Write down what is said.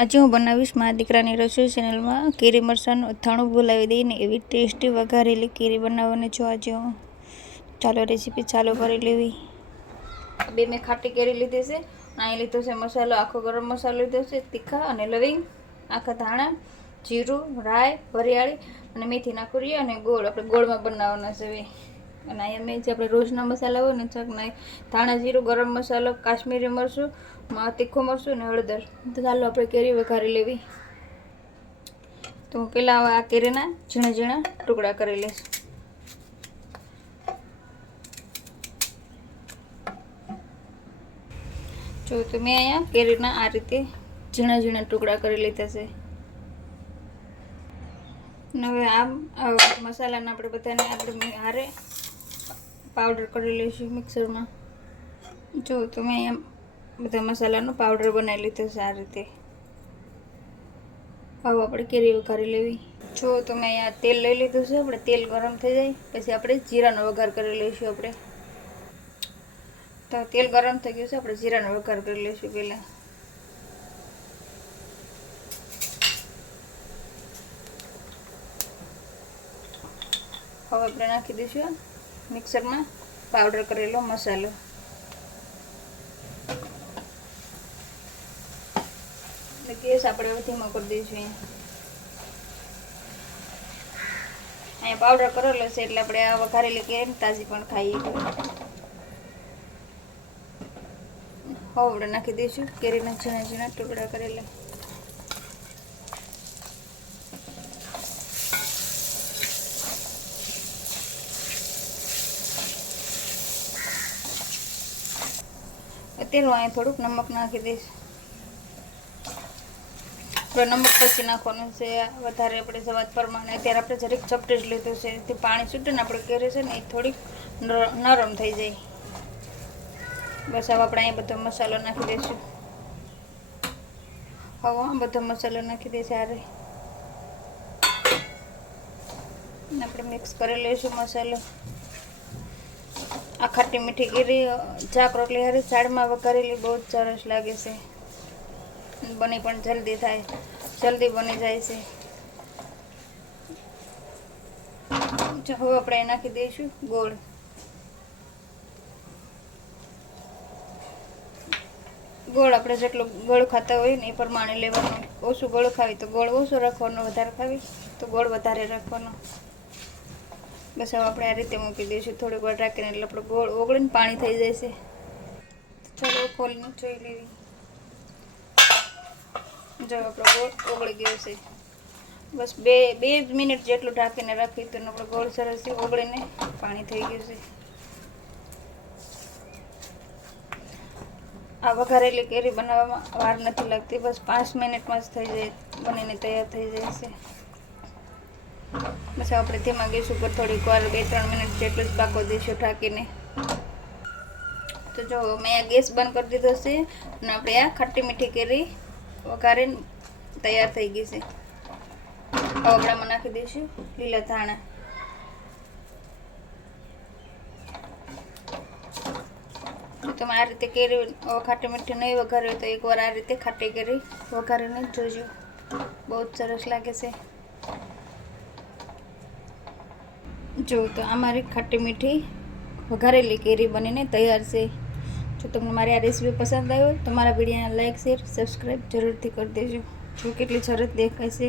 આજે હું બનાવીશ મારા દીકરાની રસોઈ ચેનલમાં કેરી મરચાંનું અથાણું બોલાવી દઈને એવી ટેસ્ટી વઘારેલી કેરી બનાવવાની છું આજે હું. ચાલો રેસીપી ચાલુ કરી લેવી. બે મેં ખાટી કેરી લીધી છે. અહીં લીધો છે મસાલો, આખો ગરમ મસાલો લીધો છે, તીખા અને લવિંગ, આખા ધાણા, જીરું, રાઈ, વરિયાળી અને મેથીના કુરિયા અને ગોળ. આપણે ગોળમાં બનાવવાના છે. અને અહીંયા મેં જે આપણે રોજના મસાલા હોય ને ચકના, ધાણા, જીરું, ગરમ મસાલો, કાશ્મીરી મરચું, તીખું મરચું અને હળદર. તો ચાલો આપણે કેરી વઘારી લેવી. તો હું પહેલાં આ કેરીના ઝીણા ઝીણા ટુકડા કરી લઈશ. જો તો મેં અહીંયા કેરીના આ રીતે ઝીણા ઝીણા ટુકડા કરી લીધા છે. હવે આ મસાલાના આપણે બધાને આપણે હારે પાવડર કરી લઈશું મિક્સરમાં. જો તો મેં અહીંયા બધા મસાલાનો પાવડર બનાવી લીધો છે આ રીતે. હવે આપણે કેરી વઘારી લેવી. જો તો મેં અહીંયા તેલ લઈ લીધું છે. આપણે તેલ ગરમ થઈ જાય પછી આપણે જીરાનો વઘાર કરી લઈશું. આપણે તો તેલ ગરમ થઈ ગયું છે, આપણે જીરાનો વઘાર કરી લઈશું પહેલાં. હવે આપણે નાખી દઈશું મિક્સરમાં પાવડર કરેલો મસાલો. ગેસ આપણે હવે ધીમો કરી દઈશું. અહીંયા પાવડર કરેલો છે એટલે આપણે આ વઘારેલી કેરી તાજી પણ ખાઈએ. હવે આપણે નાખી દઈશું કેરીના ઝીણા ઝીણા ટુકડા કરેલા. અત્યારે હું અહીંયા થોડુંક નમક નાખી દઈશ. આપણે નમક પછી નાખવાનું છે વધારે આપણે સ્વાદ પ્રમાણે. અત્યારે આપણે જરીક ચપટી જ લીધું છે, તે પાણી છૂટે ને આપણે કેરી છે ને એ થોડીક નરમ થઈ જાય. બસ હવે આપણે અહીંયા બધો મસાલો નાખી દઈશું. હવે બધો મસાલો નાખી દઈશું હારે. આપણે મિક્સ કરી લઈશું મસાલો. આ ખાટી મીઠી કેરી ચાક રોટલી હારી સાઈડમાં વઘારેલી બહુ જ સરસ લાગે છે. બની પણ જલ્દી થાય, જલ્દી બની જાય છે. હવે આપણે નાખી દઈશું ગોળ. ગોળ આપણે જેટલું ગોળ ખાતા હોય ને એ પ્રમાણે લેવાનું. ઓછું ગોળ ખાવી તો ગોળ ઓછો રાખવાનો, વધારે ખાવી તો ગોળ વધારે રાખવાનો. બસ હવે આપણે આ રીતે મૂકી દઈશું. થોડીક વાર રાખીને એટલે આપણો ગોળ ઓગળીને પાણી થઈ જાય છે. ચાલો ખોલીને જોઈ લેવી. જો આપણો ગોળ ઓગળી ગયો છે. બસ બે જ મિનિટ જેટલું ઢાંકીને રાખી તો આપણો ગોળ સરસ ઓગળીને પાણી થઈ ગયું છે. આ વઘારેલી કેરી બનાવવામાં વાર નથી લાગતી. બસ 5 મિનિટમાં જ થઈ જાય, બનીને તૈયાર થઈ જાય છે. બસ આપણે ધીમા ગેસ ઉપર થોડીક વાર 2-3 મિનિટ જેટલું જ પાકવા દઈશું ઢાંકીને. તો જો મેં આ ગેસ બંધ કરી દીધો છે અને આપણે આ ખાટી મીઠી કેરી વઘારીને તૈયાર થઈ ગઈ છે. હવે આપણે નાખી દઈશું લીલા ધાણા. તમે આ રીતે કેરી ખાટી મીઠી નહીં વઘારી હોય તો એકવાર આ રીતે ખાટી કેરી વઘારીને જોજો, બહુ જ સરસ લાગે છે. જો તો આ મારી ખાટી મીઠી વઘારેલી કેરી બનીને તૈયાર છે. જો તમને મારી આ રેસીપી પસંદ આવી હોય તો મારા વિડીયોને લાઈક, શેર, સબસ્ક્રાઈબ જરૂરથી કરી દેજો. જો કેટલી સરસ દેખાય છે.